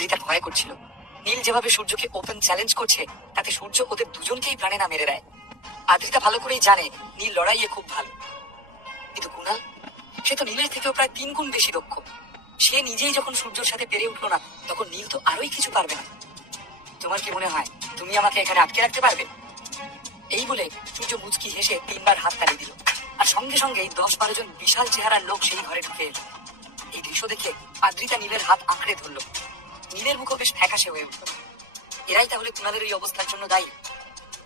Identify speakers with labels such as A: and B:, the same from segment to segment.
A: আদ্রিতার ভয় করছিল। নীল যেভাবে সূর্যকে ওপেন চ্যালেঞ্জ করছে, তাতে সূর্য ওদের দুজনকেই প্রাণে না মেরে দেয়। আদ্রিতা ভালো করেই জানে নীল লড়াইয়ে খুব ভালো। কিন্তু কুণাল সে তো নীলের থেকেও প্রায় তিন গুণ বেশি দক্ষ। সে নিজেই যখন সূর্যের সাথে পেরে উঠল না, তখন নীল তো আরোই কিছু পারবে না। তোমার কি মনে হয় তুমি আমাকে এখানে আটকে রাখতে পারবে? এই বলে সূর্য মুচকি হেসে তিনবার হাত তালি দিল। আর সঙ্গে সঙ্গে দশ বারো জন বিশাল চেহারার লোক সেই ঘরে ঢুকে এলো। এই দৃশ্য দেখে আদ্রিতা নীলের হাত আঁকড়ে ধরলো। নীলের মুখও বেশ ফ্যাকাশে হয়ে উঠল। এরাই তাহলে কুণালের এই অবস্থার জন্য দায়ী?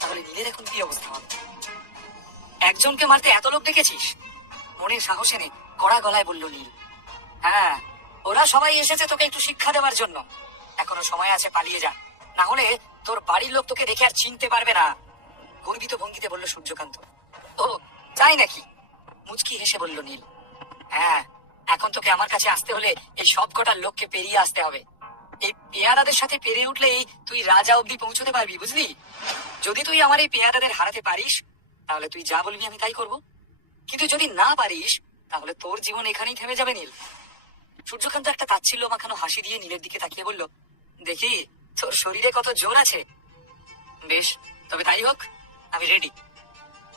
A: তাহলে নীলের এখন কি অবস্থা হবে? একজনকে মারতে এত লোক দেখেছিস মনের সাহস এনে কড়া গলায় বলল নীল। হ্যাঁ ওরা সবাই এসেছে তোকে একটু শিক্ষা দেওয়ার জন্য। এখনও সময় আছে, পালিয়ে যা। না হলে তোর বাড়ির লোক তোকে দেখে আর চিনতে পারবে না। গর্বিত ভঙ্গিতে বলল সূর্যকান্ত। ও তাই নাকি? মুচকি হেসে বলল নীল। হ্যাঁ এখন তোকে আমার কাছে আসতে হলে এই সব কটা লোককে পেরিয়ে আসতে হবে। এই পেয়ারাদের সাথে পেরে উঠলেই তুই রাজা অব্দি পৌঁছতে পারবি, বুঝলি? যদি তুই আমার এই পেয়ারাদের হারাতে পারিস, তাহলে তুই যা বলবি আমি তাই করব। কিন্তু যদি না পারিস, তাহলে তোর জীবন এখানেই থেমে যাবে নীল। সূর্যকান্ত একটা তাচ্ছিল্য মাখানো হাসি দিয়ে নীলের দিকে তাকিয়ে বলল, দেখি, তোর শরীরে কত জোর আছে? বেশ, তবে তাই হোক, আমি রেডি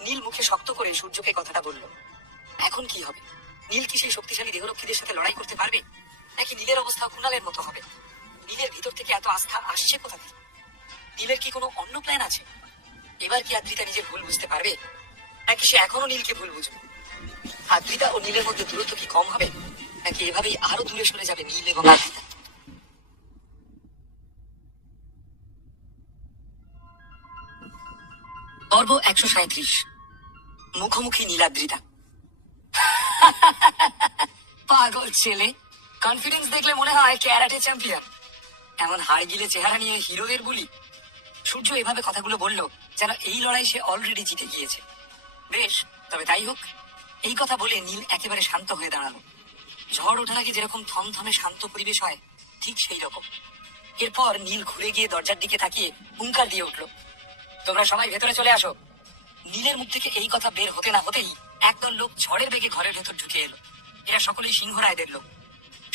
A: নীল মুখে শক্ত করে সূর্যকে কথাটা বলল, এখন কি হবে? নীল কি সেই শক্তিশালী দেহরক্ষীদের সাথে লড়াই করতে পারবে? নাকি নীলের অবস্থা কুণালের মতো হবে? নীলের ভিতর থেকে এত আস্থা আসছে কোথা থেকে? নীলের কি কোনো অন্য প্ল্যান আছে? এবার কি আদ্রিতা নিজের ভুল বুঝতে পারবে? নাকি সে এখনও নীলকে ভুল বুঝবে? আদ্রিতা ও নীলের মধ্যে দূরত্ব কি কম হবে? নাকি এভাবেই আরও দূরে সরে যাবে নীল এবং আদ্রিতা? পর্ব একশো সাঁত্রিশ মুখোমুখি নীলাদ্রিতা পাগল ছেলে। কনফিডেন্স দেখলে মনে হয় ক্যারাটে চ্যাম্পিয়ন। এমন হাড় গিলে চেহারা নিয়ে হিরোদের বলি। সূর্য এভাবে কথাগুলো বলল, যেন এই লড়াই সে অলরেডি জিতে গিয়েছে। বেশ, তবে তাই হোক। এই কথা বলে নীল একেবারে শান্ত হয়ে দাঁড়াল। ঝড় ওঠার আগে যেরকম থমথমে শান্ত পরিবেশ হয়, ঠিক সেই রকম। এরপর নীল ঘুরে গিয়ে দরজার দিকে তাকিয়ে হুঙ্কার দিয়ে উঠল, তোমরা সবাই ভেতরে চলে আসো। নীলের মুখ থেকে এই কথা বের হতে না হতেই একদল লোক ঝড়ের বেগে ঘরের ভেতর ঢুকে এলো। এরা সকলেই সিংহ সিংহরায়দের লোক।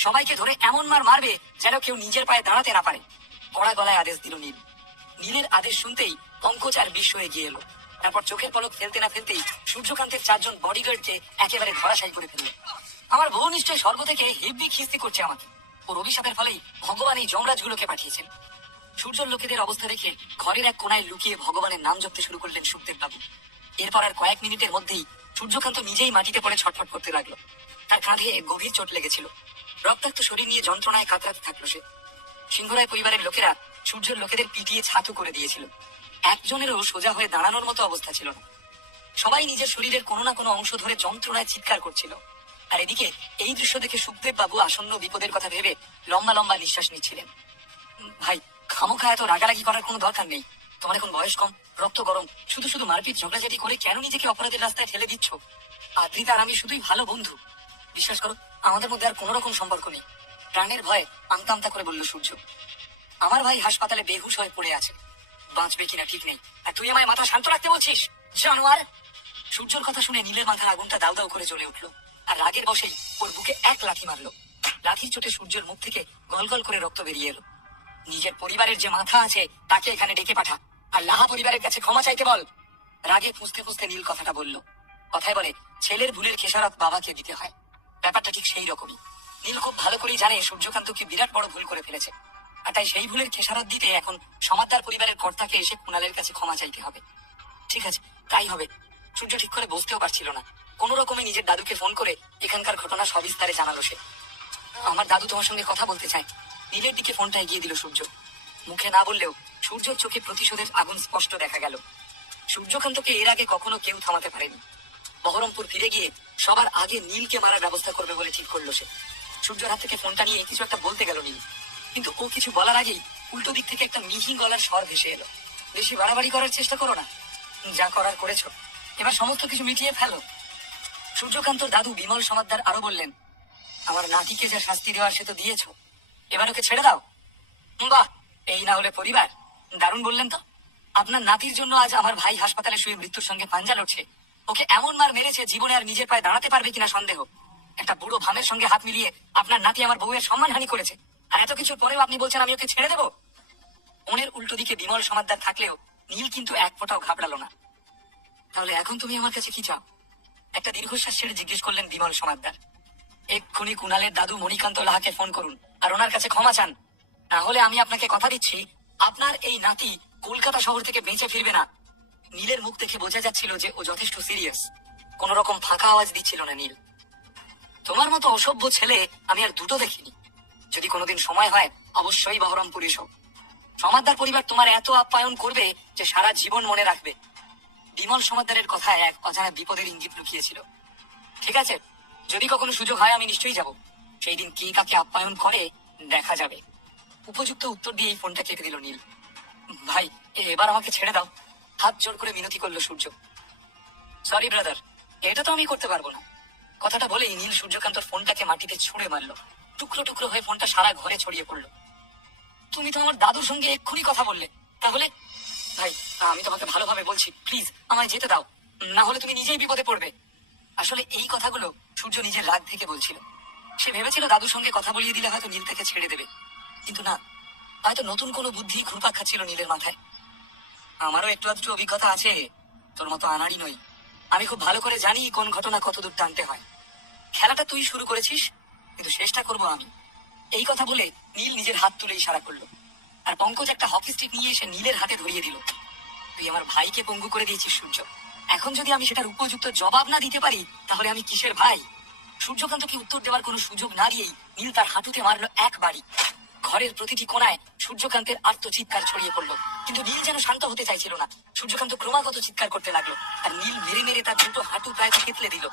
A: সবাইকে ধরে এমন মার মারবে যেন কেউ নিজের পায়ে দাঁড়াতে না পারে। কড়া গলায় আদেশ দিল নীল। নীলের আদেশ শুনতেই পঙ্কজ আর বিশ্ব এগিয়ে এলো। তারপর চোখের পলক ফেলতে না ফেলতেই সূর্যকান্তের চারজন বডিগার্ডকে একেবারে ধরাশায়ী করে ফেলল আমার বউ নিশ্চয় স্বর্গ থেকে হেব্বি খিস্তি করছে আমাকে। ওর অভিশাপের ফলেই ভগবান এই যমরাজগুলোকে পাঠিয়েছেন। সূর্যর লোকেদের অবস্থা দেখে ঘরের এক কোনায় লুকিয়ে ভগবানের নাম জপতে শুরু করলেন সুখদেব বাবু এরপর আর কয়েক মিনিটের মধ্যেই সূর্যকান্ত নিজেই মাটিতে পড়ে ছটফট করতে লাগল। তার কাঁধে গভীর চোট লেগেছিল। রক্তাক্ত শরীর নিয়ে যন্ত্রণায় কাতরাতে থাকল সে। সিংহরায় পরিবারের লোকেরা সূর্যের লোকেদের পিটিয়ে ছাতু করে দিয়েছিল। একজনেরও সোজা হয়ে দাঁড়ানোর মতো অবস্থা ছিল না। সবাই নিজের শরীরের কোনো না কোনো অংশ ধরে যন্ত্রণায় চিৎকার করছিল। আর এদিকে এই দৃশ্য দেখে সুখদেব বাবু আসন্ন বিপদের কথা ভেবে লম্বা লম্বা নিঃশ্বাস নিচ্ছিলেন। ভাই, খামোখা এত রাগারাগি করার কোনো দরকার নেই। তোমার এখন বয়স কম, রক্ত গরম। শুধু শুধু মারপিট, ঝগড়াঝাটি করে কেন নিজেকে অপরাধের রাস্তায় ঠেলে দিচ্ছ? আদ্রিতা আর আমি শুধুই ভালো বন্ধু। বিশ্বাস করো, আমাদের মধ্যে আর কোনো রকম সম্পর্ক নেই। প্রাণের ভয়ে আমতা আমতা করে বলল সূর্য, আমার ভাই হাসপাতালে বেহুশ হয়ে পড়ে আছে। বাঁচবে কিনা ঠিক নেই। আর তুই আমায় মাথা শান্ত রাখতে বলছিস? জানোয়ার! সূর্যর কথা শুনে নীলের মাথার আগুনটা দাউ দাউ করে জ্বলে উঠল। আর রাগের বসেই ওর বুকে এক লাথি মারলো। লাঠির চোটে সূর্যের মুখ থেকে গল গল করে রক্ত বেরিয়ে এলো। নিজের পরিবারের যে মাথা আছে, তাকে এখানে ডেকে পাঠা। আর লাহা পরিবারের কাছে ক্ষমা চাইতে বল। রাগে ফুসতে ফুসতে নীল কথাটা বলল। কথায় বলে, ছেলের ভুলের খেসারত বাবাকে দিতে হয়। ব্যাপারটা ঠিক সেই রকমই। নীল খুব ভালো করেই জানে সূর্যকান্ত কি বিরাট বড় ভুল করে ফেলেছে। আর তাই সেই ভুলের খেসারত দিতে এখন সমাদদার পরিবারের কর্তাকে এসে কুণালের কাছে ক্ষমা চাইতে হবে। ঠিক আছে, তাই হবে। সূর্য ঠিক করে বসতেও পারছিল না। কোনো রকমে নিজের দাদুকে ফোন করে এখানকার ঘটনা সবিস্তারে জানালো সে। আমার দাদু তোমার সঙ্গে কথা বলতে চায়। নীলের দিকে ফোনটা এগিয়ে দিল সূর্য। মুখে না বললেও সূর্যর চোখে প্রতিশোধের আগুন স্পষ্ট দেখা গেল। সূর্যকান্তকে এর আগে কখনো কেউ থামাতে পারেনি। বহরমপুর ফিরে গিয়ে সবার আগে নীলকে মারার ব্যবস্থা করবে বলে ঠিক করল সে। সূর্যর হাত থেকে ফোনটা নিয়ে কিছু একটা বলতে গেল নীল। কিন্তু ও কিছু বলার আগেই উল্টো দিক থেকে একটা মিহি গলার স্বর ভেসে এলো। বেশি বাড়াবাড়ি করার চেষ্টা করো না। যা করার করেছ। এবার সমস্ত কিছু মিটিয়ে ফেলো। সূর্যকান্তর দাদু বিমল সমাদ্দার আরও বললেন, আমার নাতিকে যা শাস্তি দেওয়ার সে তো দিয়েছ। এবার ওকে ছেড়ে দাও। বাহ এই না হলে পরিবার। দারুণ বললেন তো। আপনার নাতির জন্য আজ আমার ভাই হাসপাতালে শুয়ে মৃত্যুর সঙ্গে পাঞ্জা লড়ছে। ওকে এমন মার মেরেছে জীবনে আর নিজের পায়ে দাঁড়াতে পারবে কিনা সন্দেহ। একটা বুড়ো ভামের সঙ্গে হাত মিলিয়ে আপনার নাতি আমার বউয়ের সম্মানহানি করেছে। আর এত কিছুর পরেও আপনি বলছেন আমি ওকে ছেড়ে দেবো? মনের উল্টো দিকে বিমল সমাদদার থাকলেও নীল কিন্তু এক ফোঁটাও ঘাবড়ালো না। তাহলে এখন তুমি আমার কাছে কি চাও? একটা দীর্ঘশ্বাস ছেড়ে জিজ্ঞেস করলেন বিমল সমাদদার। এক্ষুনি কুণালের দাদু মণিকান্ত লাহাকে ফোন করুন আর ওনার কাছে ক্ষমা চান। তাহলে আমি আপনাকে কথা দিচ্ছি, আপনার এই নাতি কলকাতা শহর থেকে বেঁচে ফিরবে না। নীলের মুখ দেখে বোঝা যাচ্ছিল যে ও যথেষ্ট সিরিয়াস। কোন রকম ফাঁকা আওয়াজ দিচ্ছিল না নীল। তোমার মতো অসভ্য ছেলে আমি আর দুটো দেখিনি। যদি কোনোদিন সময় হয়, অবশ্যই বহরমপুর এসো। সমাদদার পরিবার তোমার এত আপ্যায়ন করবে যে সারা জীবন মনে রাখবে। বিমল সমাদদারের কথায় এক অজানা বিপদের ইঙ্গিত লুকিয়েছিল। ঠিক আছে, যদি কখনো সুযোগ হয়, আমি নিশ্চয়ই যাব। সেই দিন কি কাকে আপ্যায়ন করে, দেখা যাবে। উপযুক্ত উত্তর দিয়ে এই ফোনটা কেটে দিল নীল। ভাই এবার আমাকে ছেড়ে দাও। হাত জোর করে মিনতি করল সূর্য। সরি ব্রাদার এটা তো আমি করতে পারব না। কথাটা বলেই নীল সূর্যকান্তর ফোনটাকে মাটিতে ছুঁড়ে মারলো। টুকরো টুকরো হয়ে ফোনটা সারা ঘরে ছড়িয়ে পড়ল। তুমি তো আমার দাদুর সঙ্গে এক্ষুনি কথা বললে। তাহলে, ভাই, আমি তোমাকে ভালোভাবে বলছি প্লিজ আমায় যেতে দাও। না হলে তুমি নিজেই বিপদে পড়বে। আসলে এই কথাগুলো সূর্য নিজের রাগ থেকে বলছিল। সে ভেবেছিল দাদুর সঙ্গে কথা বলিয়ে দিলে হয়তো নীল থেকে ছেড়ে দেবে। কিন্তু না, হয়তো নতুন কোনো বুদ্ধি ঘুরপাক খাচ্ছিল নীলের মাথায়। আমারও একটু আধটু অভিজ্ঞতা আছে। তোর মতো আনাড়ি নই। আমি খুব ভালো করে জানি কোন ঘটনা কতদূর টানতে হয়। খেলাটা তুই শুরু করেছিস, কিন্তু শেষটা করব আমি। এই কথা বলে নীল নিজের হাত তুলে ইশারা করল। আর পঙ্কজ একটা হকি স্টিক নিয়ে এসে নীলের হাতে ধরিয়ে দিল। তুই আমার ভাইকে পঙ্গু করে দিয়েছিস, সূর্য। এখন যদি আমি সেটার উপযুক্ত জবাব না দিতে পারি, তাহলে আমি কিসের ভাই? সূর্যকান্তকে উত্তর দেওয়ার কোনো সুযোগ না দিয়েই নীল তার হাঁটুতে মারলো এক বাড়ি। ঘরের প্রতিটি কোনায় সূর্যকান্তের আত্মচিৎকার ছড়িয়ে পড়ল। কিন্তু নীল যেন শান্ত হতে চাইছিল না। সূর্যকান্ত ক্রমাগত চিৎকার করতে লাগল। আর নীল মেরে মেরে তার দুটো হাঁটু প্রায় থেতলে দিল।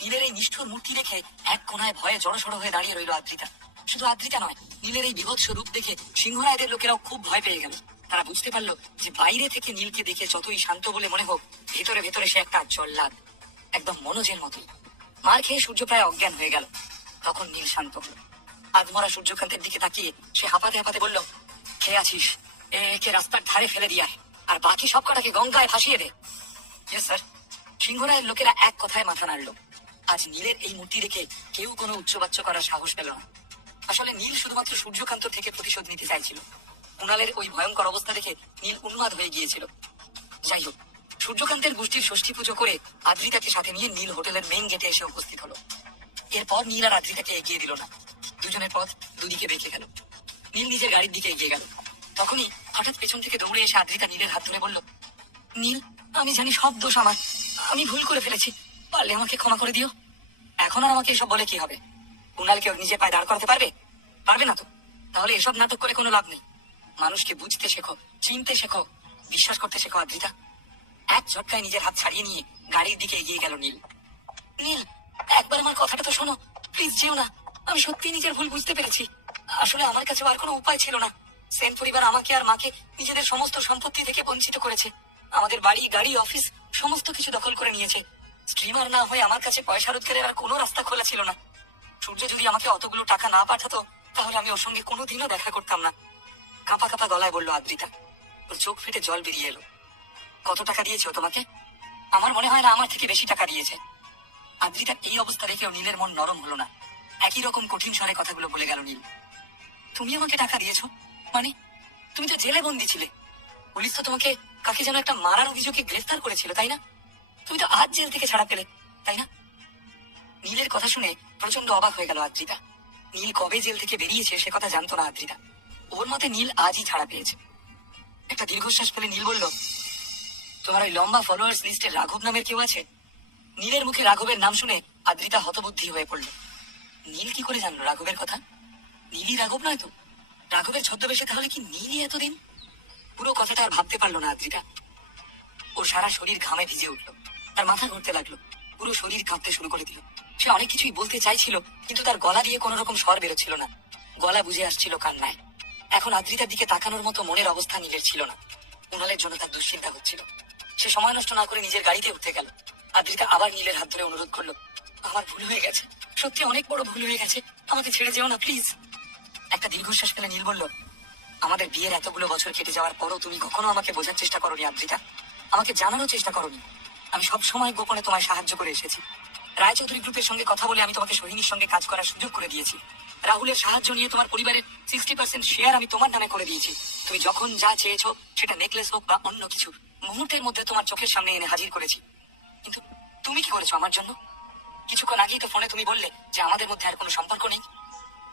A: নীলের এই নিষ্ঠুর মূর্তি দেখে এক কোনায় ভয়ে জড়সড় হয়ে দাঁড়িয়ে রইল আদ্রিতা। শুধু আদ্রিতা নয়, নীলের এই বিভৎস রূপ দেখে সিংহরায়দের লোকেরাও খুব ভয় পেয়ে গেল। তারা বুঝতে পারল যে বাইরে থেকে নীলকে দেখে যতই শান্ত বলে মনে হোক, ভেতরে ভেতরে সে একটা জল্লাদ একদম মনোজের মতোই। মার খেয়ে সূর্য প্রায় অজ্ঞান হয়ে গেল। তখন নীল শান্ত হলো। আধমরা সূর্যকান্তের দিকে তাকিয়ে সে হাঁপাতে হাঁপাতে বলল খেয়ে আছিস? একে রাস্তার ধারে ফেলে দিয়ে আর বাকি সব কটাকে গঙ্গায় ভাসিয়ে দে। স্যার। সিংহরায়ের লোকেরা এক কথায় মাথা নাড়লো। আজ নীলের এই মূর্তি দেখে কেউ কোনো উচ্চবাচ্য করার সাহস পেল না। আসলে নীল শুধুমাত্র সূর্যকান্ত থেকে প্রতিশোধ নিতে চাইছিল। কুণালের ওই ভয়ঙ্কর অবস্থা দেখে নীল উন্মাদ হয়ে গিয়েছিল। যাই হোক, সূর্যকান্তের গোষ্ঠীর ষষ্ঠী পুজো করে আদ্রিতাকে সাথে নিয়ে নীল হোটেলের মেইন গেটে এসে উপস্থিত হলো। এরপর নীল আর আদ্রিতাকে এগিয়ে দিল না। দুজনের পথ দুদিকে বেঁকে গেল। নীল নিজের গাড়ির দিকে এগিয়ে গেল। তখনই হঠাৎ পেছন থেকে দৌড়ে এসে আদ্রিতা নীলের হাত ধরে বলল, নীল, আমি জানি সব দোষ আমার। আমি ভুল করে ফেলেছি। পারলে আমাকে ক্ষমা করে দিও। এখন আর আমাকে এসব বলে কি হবে? কুণালকে নিজে পায়ে দাঁড় করাতে পারবে? পারবে না তো? তাহলে এসব নাটক করে কোনো লাভ নেই। মানুষকে বুঝতে শেখো, চিনতে শেখো, বিশ্বাস করতে শেখো আদ্রিতা এক ঝটকায় নিজের হাত ছাড়িয়ে নিয়ে গাড়ির দিকে এগিয়ে গেল নীল। নীল একবার আমার কথাটা তো শোনো। প্লিজ যেও না। আমি সত্যি নিজের ভুল বুঝতে পেরেছি। আসলে আমার কাছে আর কোনো উপায় ছিল না। সেন পরিবার আমাকে আর মাকে নিজেদের সমস্ত সম্পত্তি থেকে বঞ্চিত করেছে। আমাদের বাড়ি, গাড়ি, অফিস সমস্ত কিছু দখল করে নিয়েছে। স্ট্রিমার না হয়ে আমার কাছে পয়সা রোজগারের আর কোনো রাস্তা খোলা ছিল না। সূর্য যদি আমাকে অতগুলো টাকা না পাঠাতো, তাহলে আমি ওর সঙ্গে কোনোদিনও দেখা করতাম না। কাঁপা কাঁপা গলায় বলল আদ্রিতা। ওর চোখ ফেটে জল বেরিয়ে এলো। কত টাকা দিয়েছে তোমাকে? আমার মনে হয় না আমার থেকে বেশি টাকা দিয়েছে। আদ্রিতার এই অবস্থা দেখেও নীলের মন নরম হলো না। একই রকম কঠিন স্বরে কথাগুলো বলে গেল নীল। তুমি আমাকে টাকা দিয়েছ? মানে তুমি তো জেলে বন্দি ছিলে। পুলিশ তো তোমাকে কাকে যেন একটা মারার অভিযোগে গ্রেফতার করেছিল, তাই না? তুমি তো আজ জেল থেকে ছাড়া পেলে, তাই না? নীলের কথা শুনে প্রচণ্ড অবাক হয়ে গেল আদ্রিতা। নীল কবে জেল থেকে বেরিয়েছে সে কথা জানতো না আদ্রিতা। ওর মতে নীল আজই ছাড়া পেয়েছে। একটা দীর্ঘশ্বাস ফেলে নীল বলল, তোমার ওই লম্বা ফলোয়ার্স লিস্টে রাঘব নামের কেউ আছে? নীলের মুখে রাঘবের নাম শুনে আদ্রিতা হতবুদ্ধি হয়ে পড়ল। নীল কি করে জানলো রাঘবের কথা? নীলই রাঘব নয় তো? রাঘবের ছদ্মবেশে তাহলে কি নীলই এতদিন? পুরো কথাটা আর ভাবতে পারল না আদ্রিতা। ওর সারা শরীর ঘামে ভিজে উঠল। তার মাথা ঘুরতে লাগল। পুরো শরীর কাঁপতে শুরু করে দিল। সে অনেক কিছুই বলতে চাইছিল, কিন্তু তার গলা দিয়ে কোনো রকম স্বর বেরোচ্ছিল না। গলা বুঝে আসছিল কান্নায়। এখন আদ্রিতার দিকে তাকানোর মতো মনের অবস্থা নীলের ছিল না। কুণালের জন্য তার দুশ্চিন্তা হচ্ছিল। সে সময় নষ্ট না করে নিজের গাড়িতে উঠতে গেল। আদ্রিতা আবার নীলের হাত ধরে অনুরোধ করল, আমার ভুল হয়ে গেছে। সত্যি অনেক বড় ভুল হয়ে গেছে। আমাকে ছেড়ে যেও না, প্লিজ। একটা দীর্ঘশ্বাস ফেলে নীল বলল, আমাদের বিয়ের এতগুলো বছর কেটে যাওয়ার পরও তুমি কখনো আমাকে বোঝার চেষ্টা করনি, আদ্রিতা। আমাকে জানানোর চেষ্টা করনি। আমি সব সময় গোপনে তোমায় সাহায্য করে এসেছি। রায়চৌধুরী গ্রুপের সঙ্গে কথা বলে আমি তোমাকে সোহিনীর সঙ্গে কাজ করার সুযোগ করে দিয়েছি। রাহুলের সাহায্য নিয়ে তোমার পরিবারের সিক্সটি পার্সেন্ট শেয়ার আমি তোমার নামে করে দিয়েছি। তুমি যখন যা চেয়েছো, সেটা নেকলেস হোক বা অন্য কিছু, মুহূর্তের মধ্যে তোমার চোখের সামনে এনে হাজির করেছি। কিন্তু তুমি কি করেছ আমার জন্য? কিছুক্ষণ আগেই তো ফোনে তুমি বললে যে আমাদের মধ্যে আর কোনো সম্পর্ক নেই।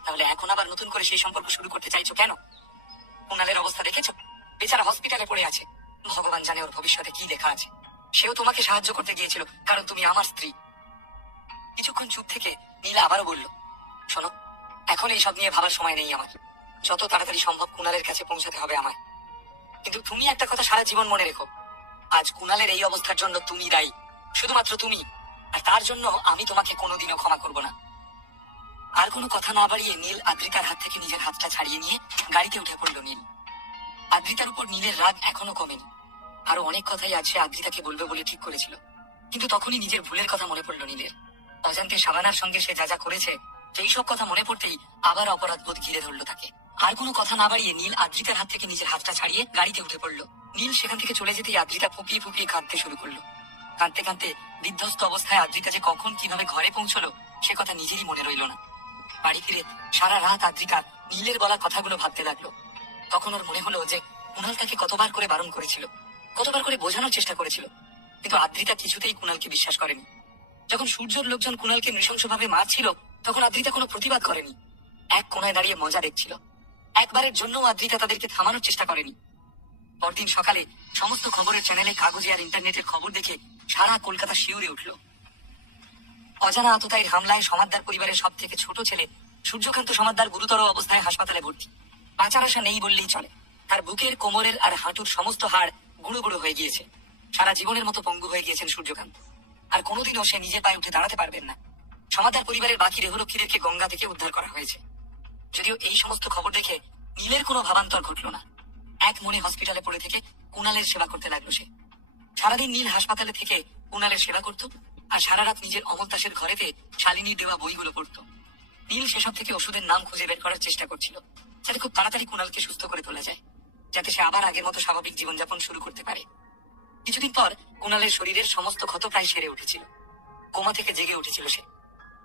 A: তাহলে এখন আবার নতুন করে সেই সম্পর্ক শুরু করতে চাইছো কেন? কুণালের অবস্থা দেখেছ? বেচারা হসপিটালে পড়ে আছে। ভগবান জানে ওর ভবিষ্যতে কি লেখা আছে। সেও তোমাকে সাহায্য করতে গিয়েছিল, কারণ তুমি আমার স্ত্রী। কিছুক্ষণ চুপ থেকে নীলা আবারও বলল, শোনো, এখন এইসব নিয়ে ভাবার সময় নেই আমার যত তাড়াতাড়ি সম্ভব কুণালের কাছে পৌঁছাতে হবে আমার কিন্তু তুমি একটা কথা সারা জীবন মনে রেখো। আজ কুণালের এই অবস্থার জন্য তুমি দায়ী। শুধুমাত্র তুমি। আর তার জন্য আমি তোমাকে কোনোদিনও ক্ষমা করব না। আর কোনো কথা না বাড়িয়ে নীল আদ্রিতার হাত থেকে নিজের হাতটা ছাড়িয়ে নিয়ে গাড়িতে উঠে পড়ল নীল। আদ্রিতার উপর নীলের রাগ এখনও কমেনি। আরও অনেক কথাই আজ সে আদ্রিতাকে বলবে বলে ঠিক করেছিল। কিন্তু তখনই নিজের ভুলের কথা মনে পড়ল নীলের। অজান্তে সাবানার সঙ্গে সে যা যা করেছে, সেই সব কথা মনে পড়তেই আবার অপরাধ বোধ ঘিরে ধরল তাকে। আর কোনো কথা না বাড়িয়ে নীল আদ্রিতার হাত থেকে নিজের হাতটা ছাড়িয়ে গাড়িতে উঠে পড়ল। নীল সেখান থেকে চলে যেতেই আদ্রিতা ফুপিয়ে ফুপিয়ে কাঁদতে শুরু করল। কাঁদতে কাঁদতে বিধ্বস্ত অবস্থায় আদ্রিতা যে কখন কীভাবে ঘরে পৌঁছলো, সে কথা নিজেরই মনে রইল না। বাড়ি ফিরে সারা রাত আদ্রিকা নীলের বলা কথাগুলো ভাবতে লাগল। তখন ওর মনে হলো যে কুণাল তাকে কতবার করে বারণ করেছিল, কতবার করে বোঝানোর চেষ্টা করেছিল। কিন্তু আদ্রিতা কিছুতেই কুণালকে বিশ্বাস করেনি। যখন সূর্যর লোকজন কুণালকে নৃশংসভাবে মারছিল, তখন আদ্রিতা কোনো প্রতিবাদ করেনি। এক কোনায় দাঁড়িয়ে মজা দেখছিল। একবারের জন্য আদ্রিতা তাদেরকে থামানোর চেষ্টা করেনি। পরদিন সকালে সমস্ত খবরের চ্যানেলে কাগজে আর ইন্টারনেটের খবর দেখে সারা কলকাতা শিউরে উঠল। অজানা আততায়ীর হামলায় সমাদদার পরিবারের সব থেকে ছোট ছেলে সূর্যকান্ত সমাদদার গুরুতর অবস্থায় হাসপাতালে ভর্তি। বাঁচার আশা নেই বললেই চলে। তার বুকের, কোমরের আর হাঁটুর সমস্ত হাড় গুঁড়ো গুঁড়ো হয়ে গিয়েছে। সারা জীবনের মতো পঙ্গু হয়ে গিয়েছেন সূর্যকান্ত। আর কোনোদিনও সে নিজে পায়ে উঠে দাঁড়াতে পারবেন না। সমাদার পরিবারের বাকি রেহরক্ষীদেরকে গঙ্গা থেকে উদ্ধার করা হয়েছে। যদিও এই সমস্ত খবর দেখে নীলের কোনো ভাবান্তর ঘটল না। এক মনে হসপিটালে পড়ে থেকে কুণালের সেবা করতে লাগল সে। সারাদিন নীল হাসপাতালে থেকে কুণালের সেবা করত আর সারা রাত নিজের অমল দাসের ঘরেতে শালিনীর দেওয়া বইগুলো পড়তো। নীল সেসব থেকে ওষুধের নাম খুঁজে বের করার চেষ্টা করছিল, যাতে খুব তাড়াতাড়ি কুণালকে সুস্থ করে তোলা যায়, যাতে সে আবার আগের মতো স্বাভাবিক জীবনযাপন শুরু করতে পারে। কিছুদিন পর কুণালের শরীরের সমস্ত ক্ষত প্রায় সেরে উঠেছিল। কোমা থেকে জেগে উঠেছিল সে।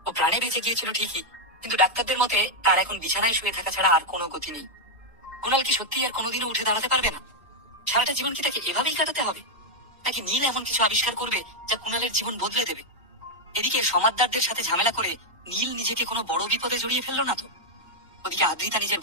A: ও প্রাণে বেঁচে গিয়েছিল ঠিকই, কিন্তু ডাক্তারদের মতে তার এখন বিছানায় শুয়ে থাকা ছাড়া আর কোনো গতি নেই। কুণাল কি সত্যি আর কোনোদিনও উঠে দাঁড়াতে পারবে না? সারাটা জীবন কি তাকে এভাবেই কাটাতে হবে? নাকি নীল এমন কিছু আবিষ্কার করবে যা কুণালের জীবন বদলে দেবে। এদিকে সমাদদারদের সাথে ঝামেলা করে নীল নিজেকে কোনো বড় বিপদে জড়িয়ে ফেলল না তো। ওদিকে আদ্রিতা নিজের